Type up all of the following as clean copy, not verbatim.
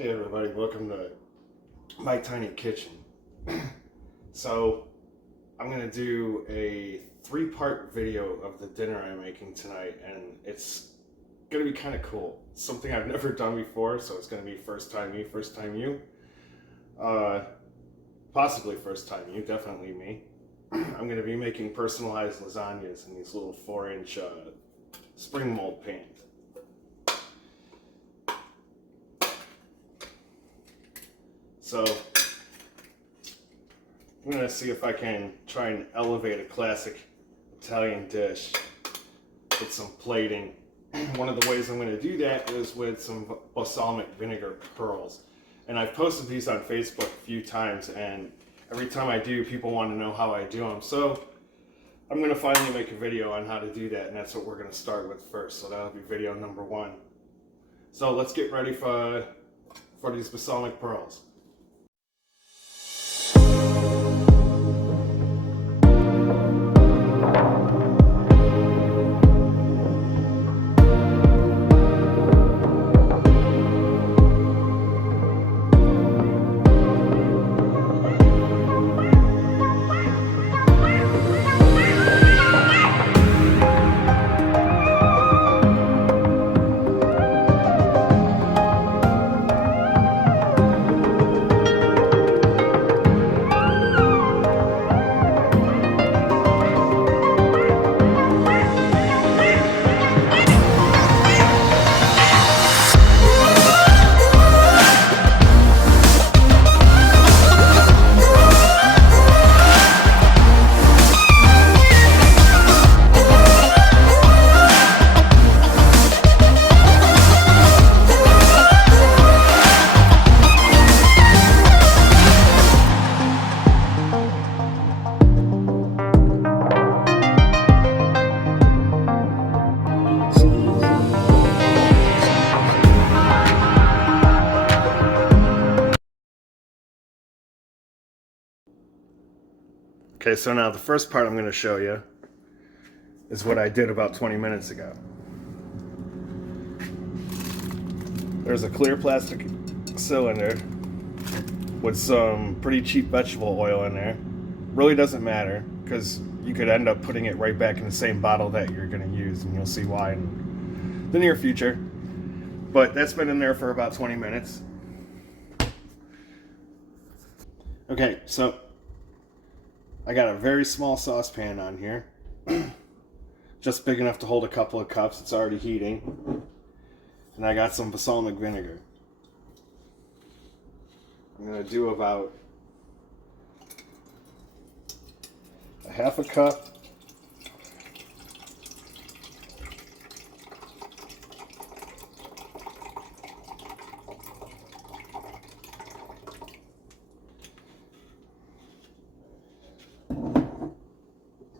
Hey everybody, welcome to my tiny kitchen. So I'm gonna do a 3-part video of the dinner I'm making tonight, and it's gonna be kind of cool. Something I've never done before, so it's gonna be first time me, first time you. Possibly first time you, definitely me. I'm gonna be making personalized lasagnas in these little 4-inch spring mold pans. So I'm gonna see if I can try and elevate a classic Italian dish with some plating. One of the ways I'm gonna do that is with some balsamic vinegar pearls. And I've posted these on Facebook a few times, and every time I do, people want to know how I do them. So I'm gonna finally make a video on how to do that, and that's what we're gonna start with first. So that'll be video number 1. So let's get ready for these balsamic pearls. Okay, so now the first part I'm going to show you is what I did about 20 minutes ago. There's a clear plastic cylinder with some pretty cheap vegetable oil in there. Really doesn't matter, because you could end up putting it right back in the same bottle that you're going to use, and you'll see why in the near future. But that's been in there for about 20 minutes. Okay, so I got a very small saucepan on here, just big enough to hold a couple of cups. It's already heating, and I got some balsamic vinegar. I'm going to do about a half a cup.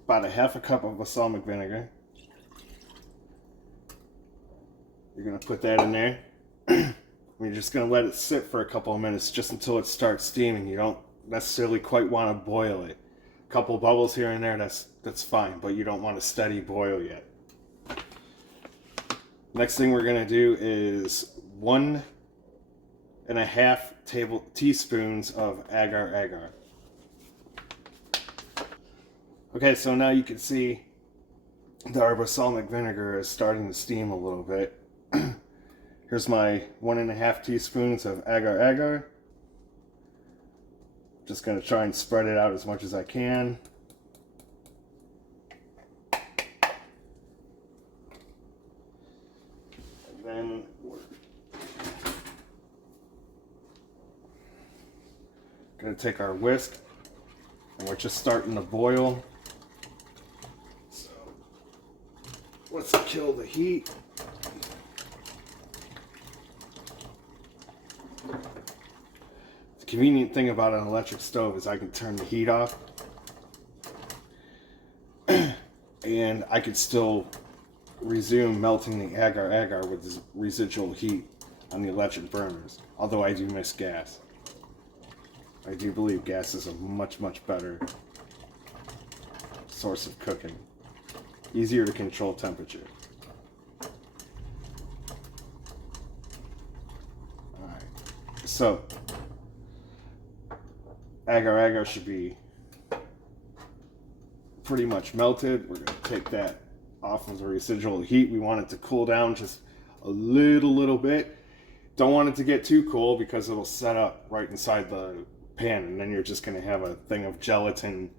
About a half a cup of balsamic vinegar. You're going to put that in there. You're just going to let it sit for a couple of minutes, just until it starts steaming. You don't necessarily quite want to boil it. A couple of bubbles here and there, that's fine, but you don't want a steady boil yet. Next thing we're going to do is 1.5 teaspoons of agar-agar. Okay, so now you can see that our balsamic vinegar is starting to steam a little bit. Here's my 1.5 teaspoons of agar-agar. Just going to try and spread it out as much as I can. And then we're going to take our whisk, and we're just starting to boil. Let's kill the heat. The convenient thing about an electric stove is I can turn the heat off, and I could still resume melting the agar-agar with this residual heat on the electric burners. Although I do miss gas. I do believe gas is a much better source of cooking. Easier to control temperature. Alright. So agar-agar should be pretty much melted. We're going to take that off of the residual heat. We want it to cool down just a little bit. Don't want it to get too cool because it'll set up right inside the pan, and then you're just going to have a thing of gelatin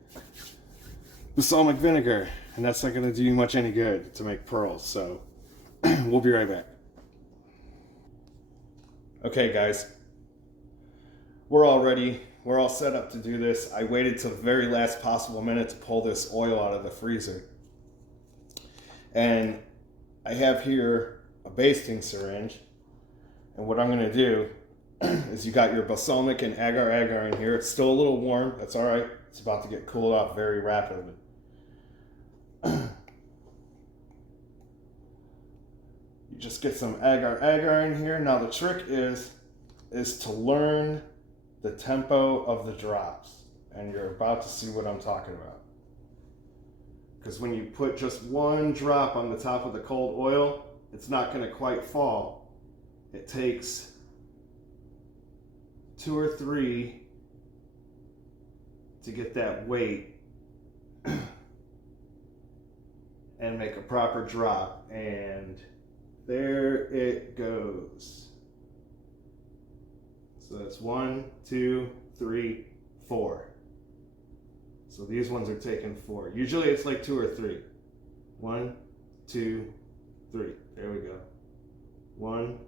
balsamic vinegar, and that's not going to do you much any good to make pearls. So we'll be right back. Okay guys, we're all ready. We're all set up to do this. I waited till the very last possible minute to pull this oil out of the freezer. And I have here a basting syringe. And what I'm gonna do is, you got your balsamic and agar-agar in here. It's still a little warm, that's all right. It's about to get cooled off very rapidly. You just get some agar-agar in here. Now the trick is to learn the tempo of the drops, and you're about to see what I'm talking about. Because when you put just one drop on the top of the cold oil, it's not going to quite fall. It takes 2 or 3 to get that weight and make a proper drop, and there it goes. So that's 1, 2, 3, 4. So these ones are taking 4. Usually it's like 2 or 3. 1, 2, 3. There we go. 1,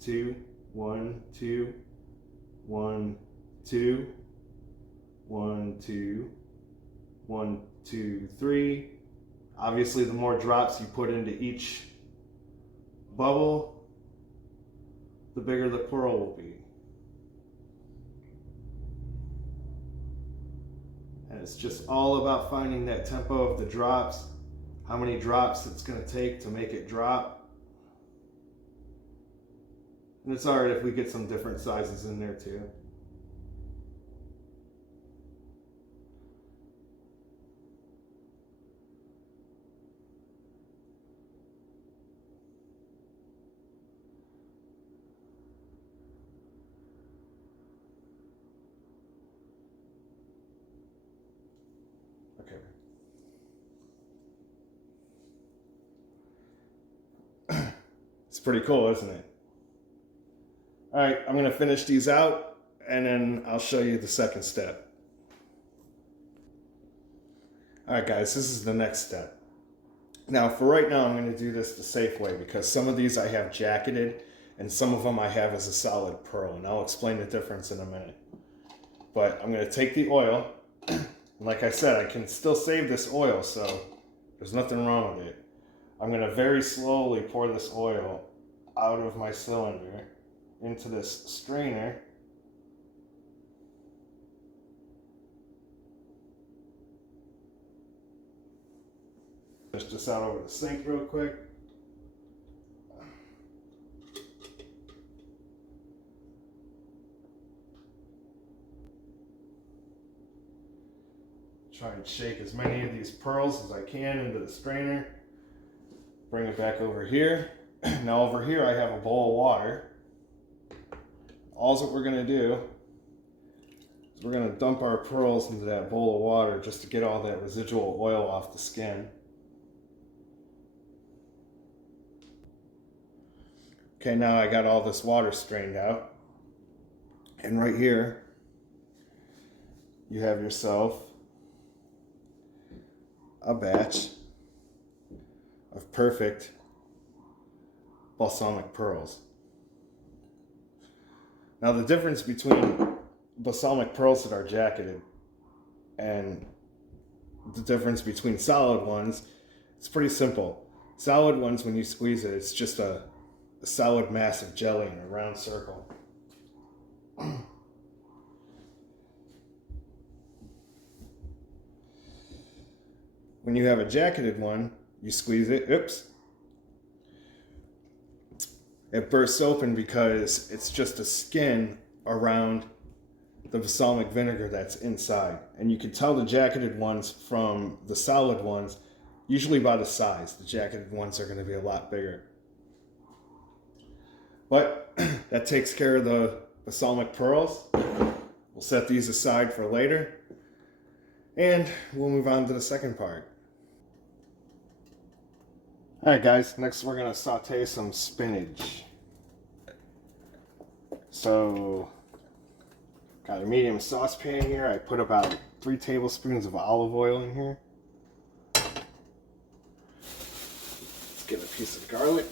2, 1, 2, 1, 2, 1, 2, 1, 2, 3. Obviously, the more drops you put into each bubble, the bigger the pearl will be. And it's just all about finding that tempo of the drops, how many drops it's going to take to make it drop. And it's alright if we get some different sizes in there too. It's pretty cool, isn't it? All right, I'm gonna finish these out and then I'll show you the second step. All right guys, this is the next step. Now for right now, I'm gonna do this the safe way because some of these I have jacketed and some of them I have as a solid pearl, and I'll explain the difference in a minute. But I'm gonna take the oil, and like I said, I can still save this oil, so there's nothing wrong with it. I'm going to very slowly pour this oil out of my cylinder into this strainer. Push this out over the sink real quick. Try and shake as many of these pearls as I can into the strainer. Bring it back over here. Now over here I have a bowl of water. All that we're going to do is we're going to dump our pearls into that bowl of water just to get all that residual oil off the skin. Okay, now I got all this water strained out. And right here you have yourself a batch of perfect balsamic pearls. Now the difference between balsamic pearls that are jacketed and the difference between solid ones, it's pretty simple. Solid ones, when you squeeze it, it's just a solid mass of jelly in a round circle. When you have a jacketed one, you squeeze it, oops, it bursts open because it's just a skin around the balsamic vinegar that's inside. And you can tell the jacketed ones from the solid ones, usually by the size. The jacketed ones are going to be a lot bigger. But that takes care of the balsamic pearls. We'll set these aside for later. And we'll move on to the second part. Alright guys, next we're going to saute some spinach. So, got a medium saucepan here. I put about 3 tablespoons of olive oil in here. Let's get a piece of garlic.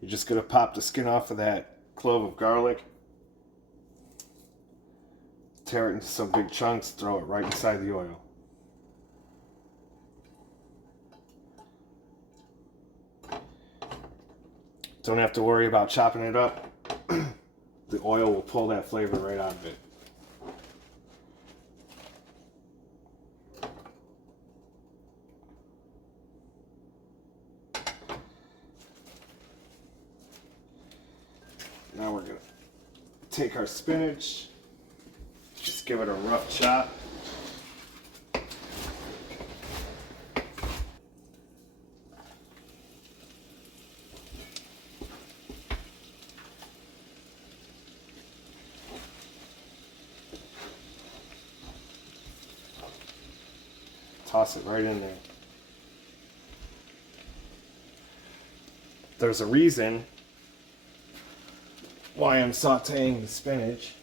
You're just going to pop the skin off of that clove of garlic. Tear it into some big chunks, throw it right inside the oil. Don't have to worry about chopping it up. The oil will pull that flavor right out of it. Now we're going to take our spinach, just give it a rough chop. Toss it right in there. There's a reason why I'm sauteing the spinach.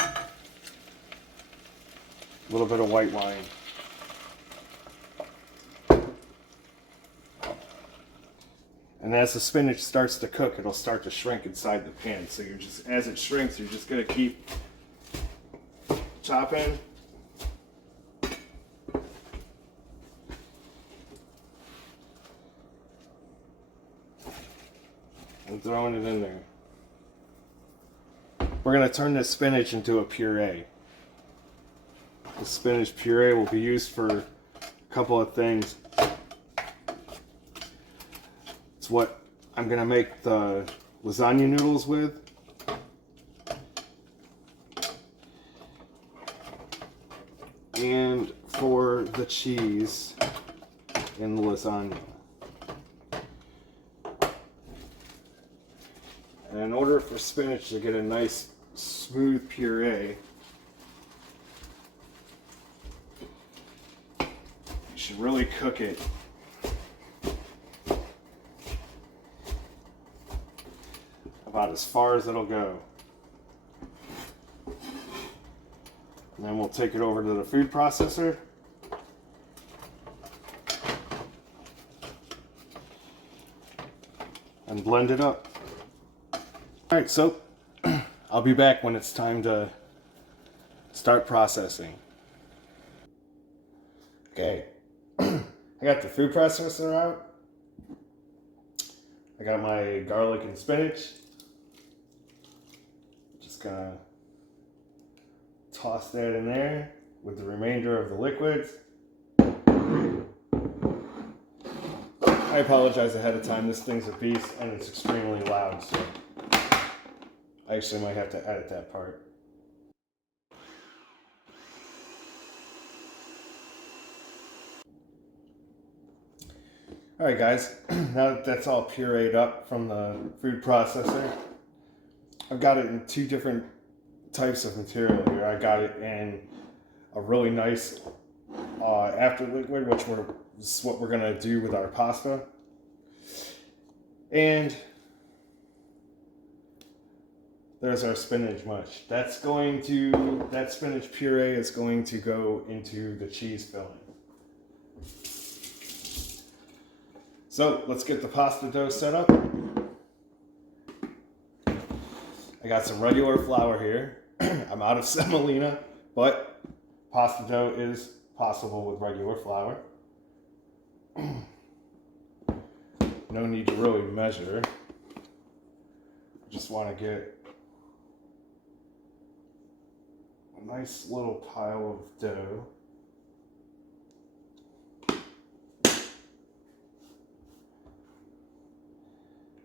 A little bit of white wine. And as the spinach starts to cook, it'll start to shrink inside the pan. So you're just, as it shrinks, you're just gonna keep chopping. And throwing it in there. We're going to turn this spinach into a puree. The spinach puree will be used for a couple of things. It's what I'm going to make the lasagna noodles with. And for the cheese in the lasagna. And in order for spinach to get a nice smooth puree, you should really cook it about as far as it'll go. And then we'll take it over to the food processor. And blend it up. Alright, so I'll be back when it's time to start processing. Okay, I got the food processor out. I got my garlic and spinach. Just gonna toss that in there with the remainder of the liquids. I apologize ahead of time. This thing's a beast and it's extremely loud, so I actually might have to edit that part. Alright guys, now that that's all pureed up from the food processor, I've got it in 2 different types of material here. I got it in a really nice after liquid, which is what we're going to do with our pasta. And there's our spinach mush. That spinach puree is going to go into the cheese filling. So let's get the pasta dough set up. I got some regular flour here. I'm out of semolina, but pasta dough is possible with regular flour. No need to really measure. Just want to get a nice little pile of dough.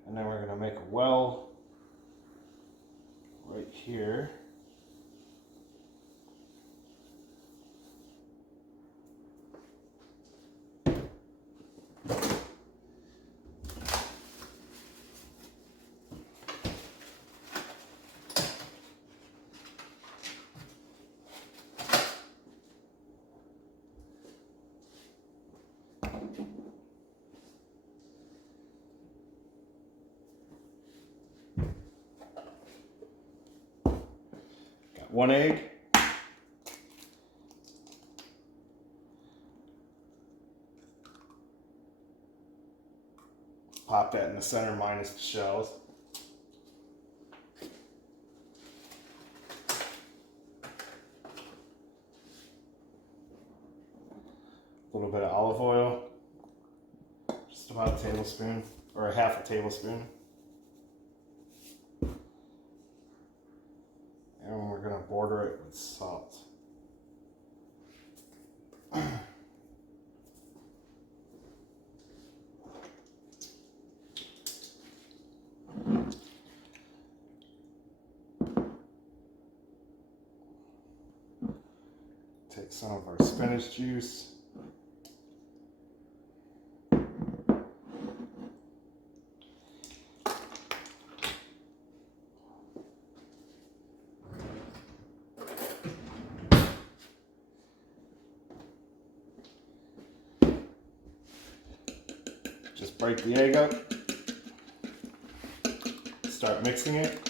And then we're going to make a well right here. 1 egg. Pop that in the center minus the shells. A little bit of olive oil, just about a tablespoon or a half a tablespoon. And we're going to border it with salt. Take some of our spinach juice. Just break the egg up. Start mixing it.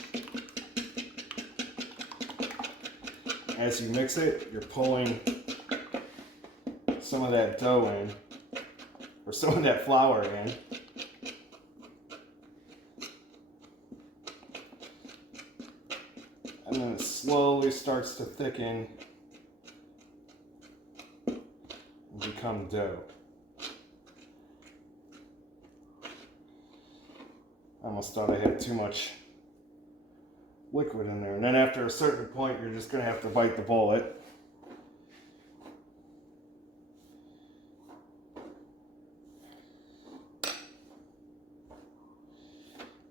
As you mix it, you're pulling some of that dough in, or some of that flour in. And then it slowly starts to thicken and become dough. I almost thought I had too much liquid in there. And then after a certain point, you're just going to have to bite the bullet.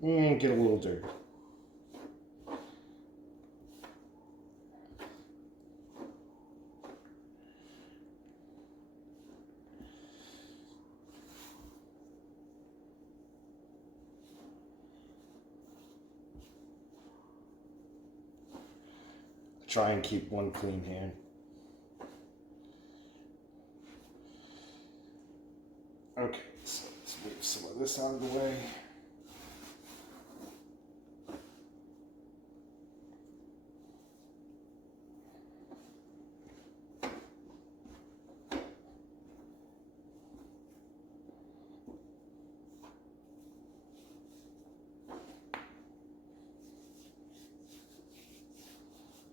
And get a little dirty. Try and keep one clean hand. Okay, so let's move some of this out of the way.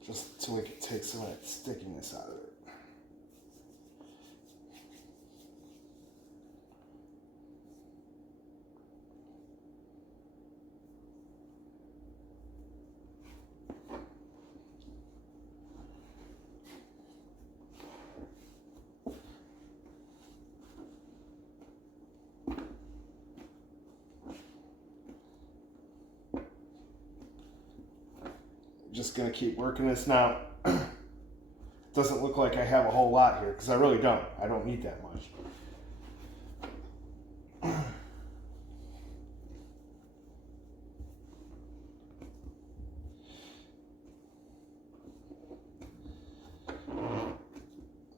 Just so we can take some of that stickiness out of it. Just gonna keep working this now. It doesn't look like I have a whole lot here because I really don't. I don't need that much.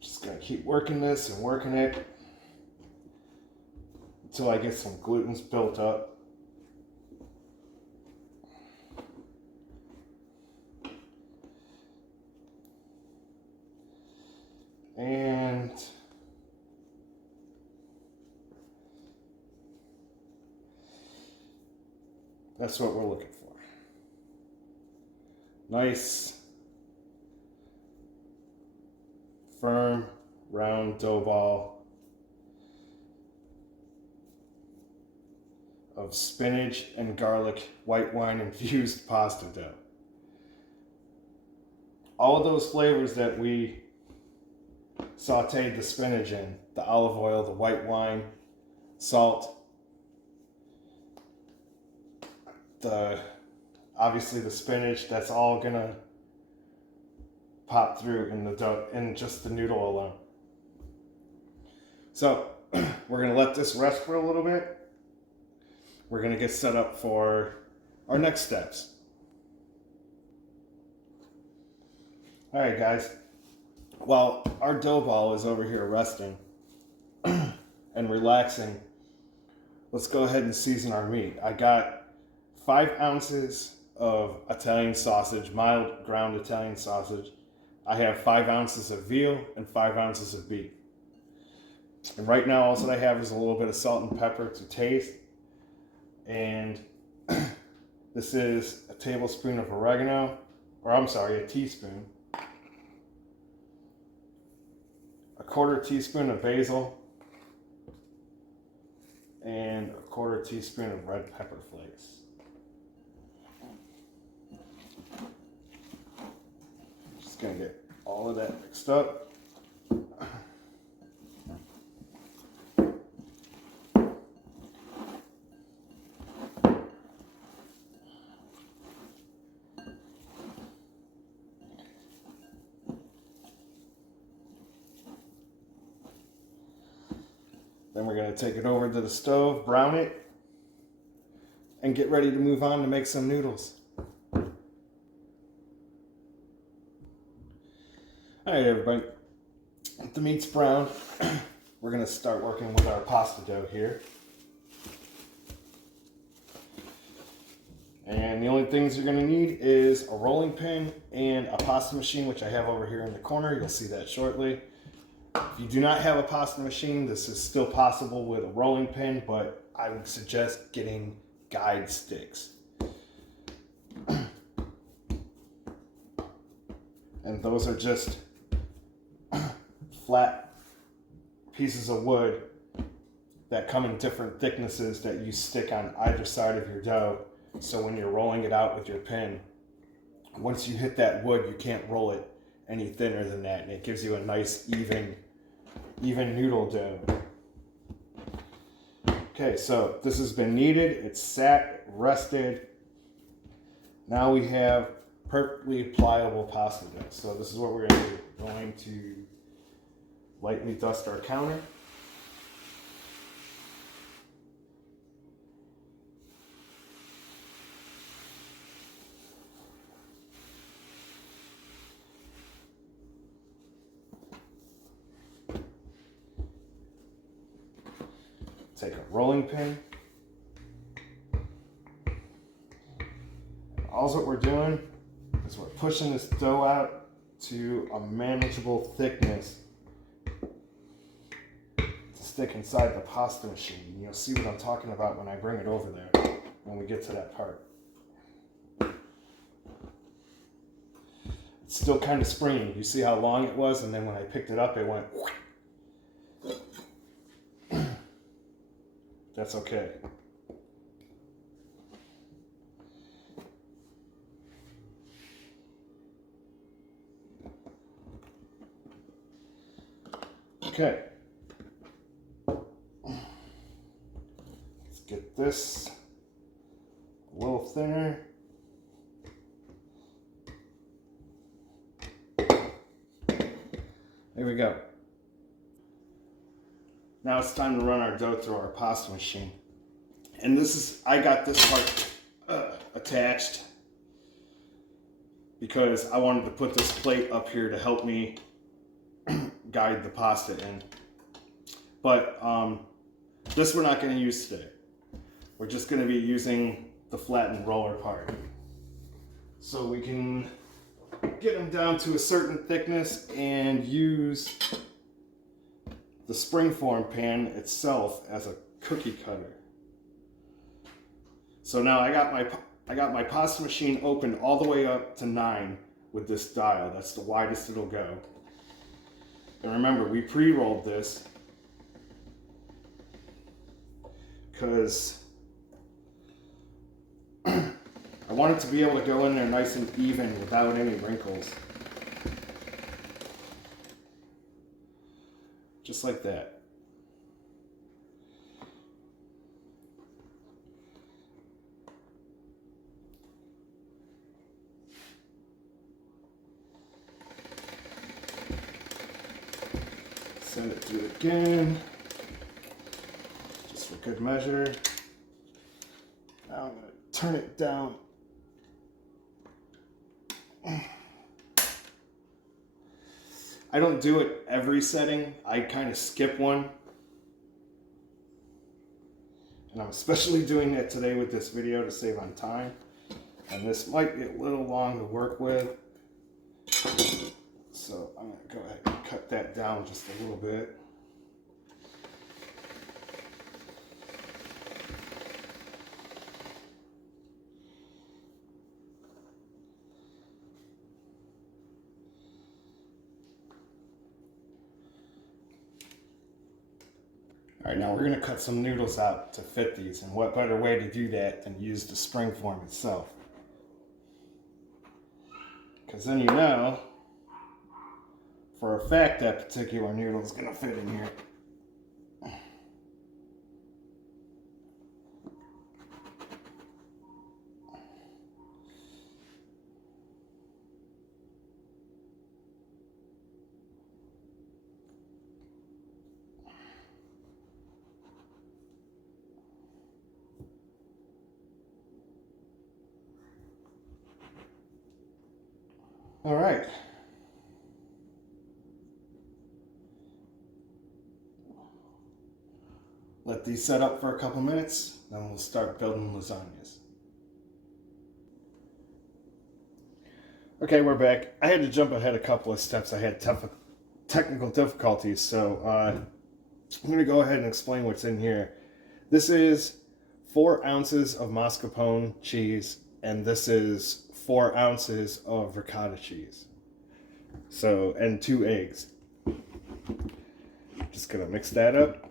Just gonna keep working this and working it until I get some glutens built up. And that's what we're looking for. Nice, firm, round dough ball of spinach and garlic white wine infused pasta dough. All of those flavors that we sauteed the spinach in, the olive oil, the white wine, salt, obviously the spinach, that's all gonna pop through in the dough, in just the noodle alone. So we're gonna let this rest for a little bit. We're gonna get set up for our next steps. All right, guys. While our dough ball is over here resting and relaxing, let's go ahead and season our meat. I got 5 ounces of Italian sausage, mild ground Italian sausage. I have 5 ounces of veal and 5 ounces of beef. And right now all that I have is a little bit of salt and pepper to taste. And this is a tablespoon of oregano, or I'm sorry, a teaspoon. A 1/4 teaspoon of basil. And a 1/4 teaspoon of red pepper flakes. Just gonna get all of that mixed up. Then we're going to take it over to the stove, brown it, and get ready to move on to make some noodles. Alright everybody, the meat's browned. We're going to start working with our pasta dough here. And the only things you're going to need is a rolling pin and a pasta machine, which I have over here in the corner. You'll see that shortly. If you do not have a pasta machine, this is still possible with a rolling pin, but I would suggest getting guide sticks. And those are just flat pieces of wood that come in different thicknesses that you stick on either side of your dough. So when you're rolling it out with your pin, once you hit that wood, you can't roll it any thinner than that, and it gives you a nice even noodle dough. Okay, so this has been kneaded, it's sat, rested. Now we have perfectly pliable pasta dough. So this is what we're going to do. We're going to lightly dust our counter. Take a rolling pin. All that we're doing is we're pushing this dough out to a manageable thickness to stick inside the pasta machine. And you'll see what I'm talking about when I bring it over there, when we get to that part. It's still kind of springy. You see how long it was, and then when I picked it up, it went. That's okay. Okay. Let's get this a little thinner. There we go. Now it's time to run our dough through our pasta machine. And I got this part attached because I wanted to put this plate up here to help me guide the pasta in. But this we're not going to use today. We're just going to be using the flattened roller part. So we can get them down to a certain thickness and use the springform pan itself as a cookie cutter. So now I got my pasta machine open all the way up to 9 with this dial. That's the widest it'll go. And remember, we pre-rolled this because I want it to be able to go in there nice and even without any wrinkles. Just like that. Send it through again, just for good measure. Now I'm going to turn it down. I don't do it every setting. I kind of skip one. And I'm especially doing that today with this video to save on time. And this might be a little long to work with. So I'm going to go ahead and cut that down just a little bit. All right, now we're going to cut some noodles out to fit these, and what better way to do that than use the spring form itself? Because then you know for a fact that particular noodle is going to fit in here. All right. Let these set up for a couple minutes, then we'll start building lasagnas. Okay, we're back. I had to jump ahead a couple of steps. I had technical difficulties, so I'm going to go ahead and explain what's in here. This is 4 ounces of mascopone cheese, and this is 4 ounces of ricotta cheese. So, and 2 eggs. Just going to mix that up.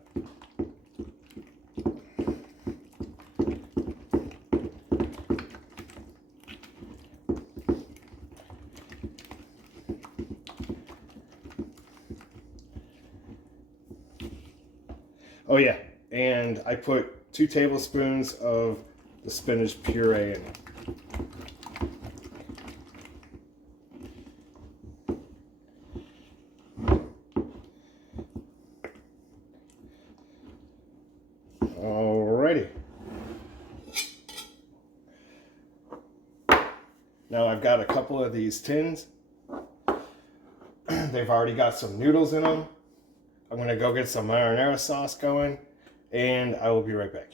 Oh yeah, and I put 2 tablespoons of the spinach puree in it. Alrighty. Now I've got a couple of these tins. They've already got some noodles in them. I'm going to go get some marinara sauce going, and I will be right back.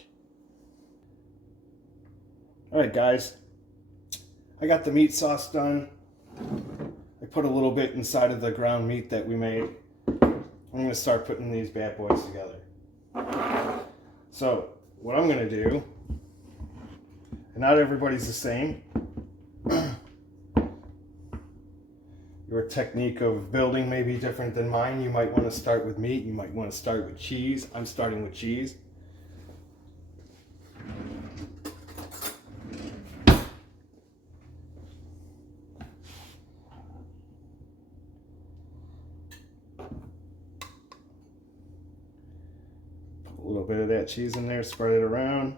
Alright guys, I got the meat sauce done. I put a little bit inside of the ground meat that we made. I'm going to start putting these bad boys together. So, what I'm going to do, and not everybody's the same. Your technique of building may be different than mine. You might want to start with meat. You might want to start with cheese. I'm starting with cheese. Put a little bit of that cheese in there, spread it around.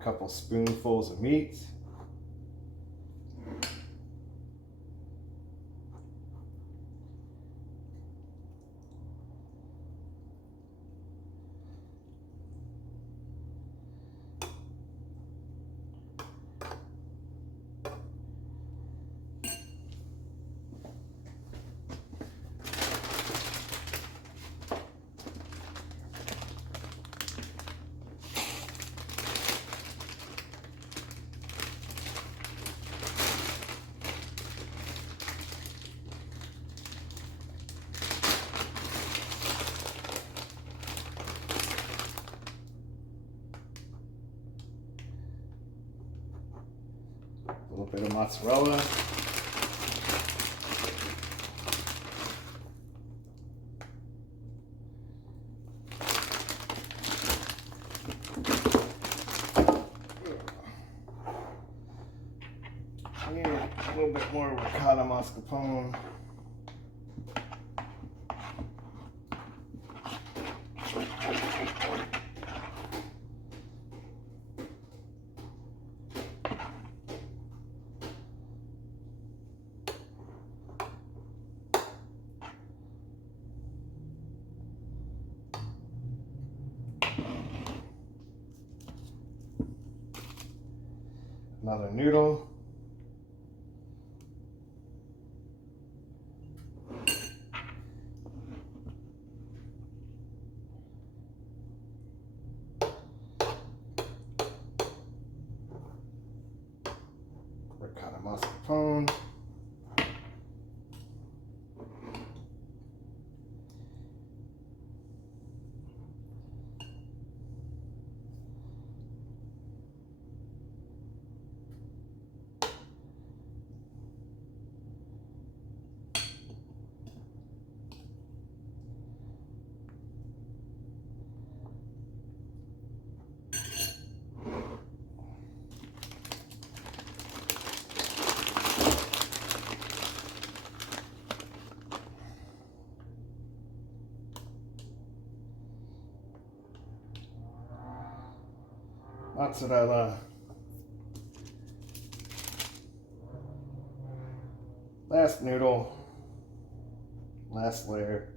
Couple spoonfuls of meat. A little bit of mozzarella. And a little bit more ricotta mascarpone. Another noodle. Ricotta mascopone. Mozzarella. Last noodle. Last layer.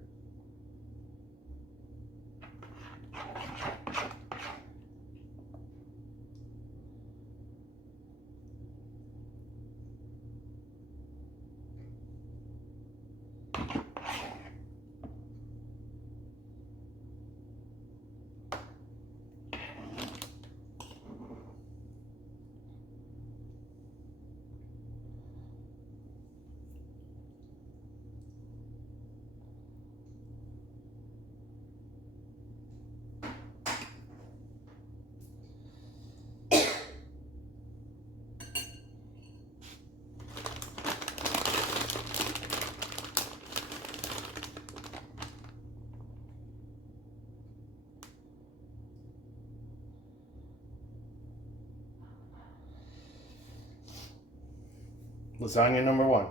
Lasagna number 1.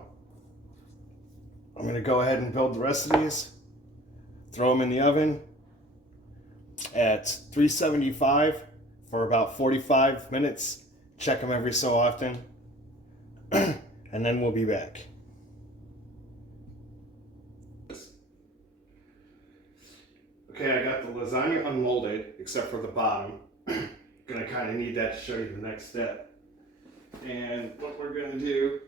I'm going to go ahead and build the rest of these. Throw them in the oven at 375 for about 45 minutes. Check them every so often. And then we'll be back. Okay, I got the lasagna unmolded, except for the bottom. Gonna kind of need that to show you the next step. And what we're gonna do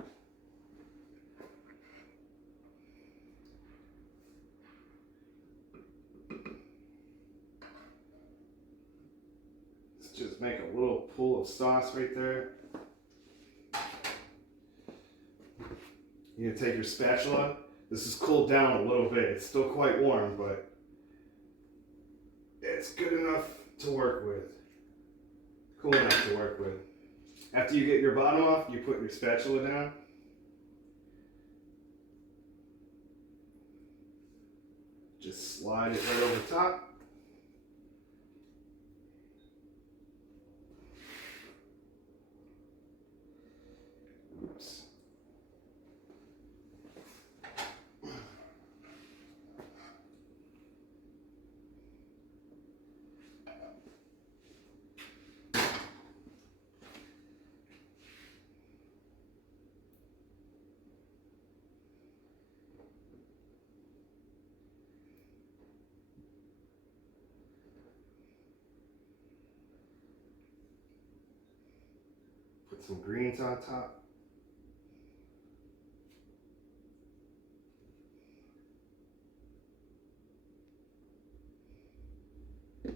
is just make a little pool of sauce right there. You're gonna take your spatula. This is cooled down a little bit. It's still quite warm, but it's good enough to work with. Cool enough to work with. After you get your bottom off, you put your spatula down. Just slide it right over top. Oops. Put some greens on top. A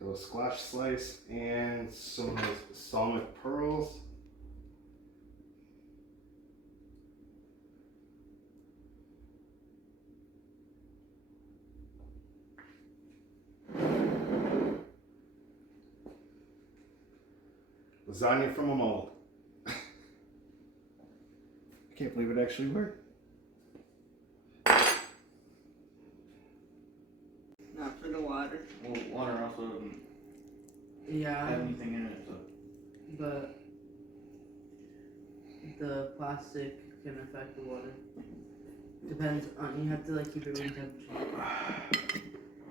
little squash slice and some of those balsamic pearls. Lasagna from a mold. I can't believe it actually worked. Not for the water. Well, water also doesn't Yeah, have anything in it, so. but the plastic can affect the water. Depends on, you have to like keep it room temperature.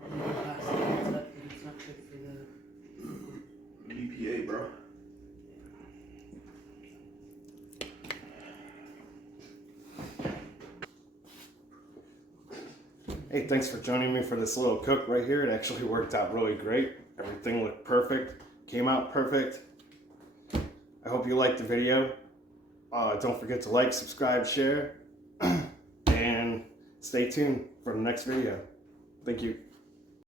And the plastic gets up and it's not good for the... EPA, bro. Hey, thanks for joining me for this little cook right here. It actually worked out really great. Everything looked perfect. Came out perfect. I hope you liked the video. Don't forget to like, subscribe, share, and stay tuned for the next video. Thank you.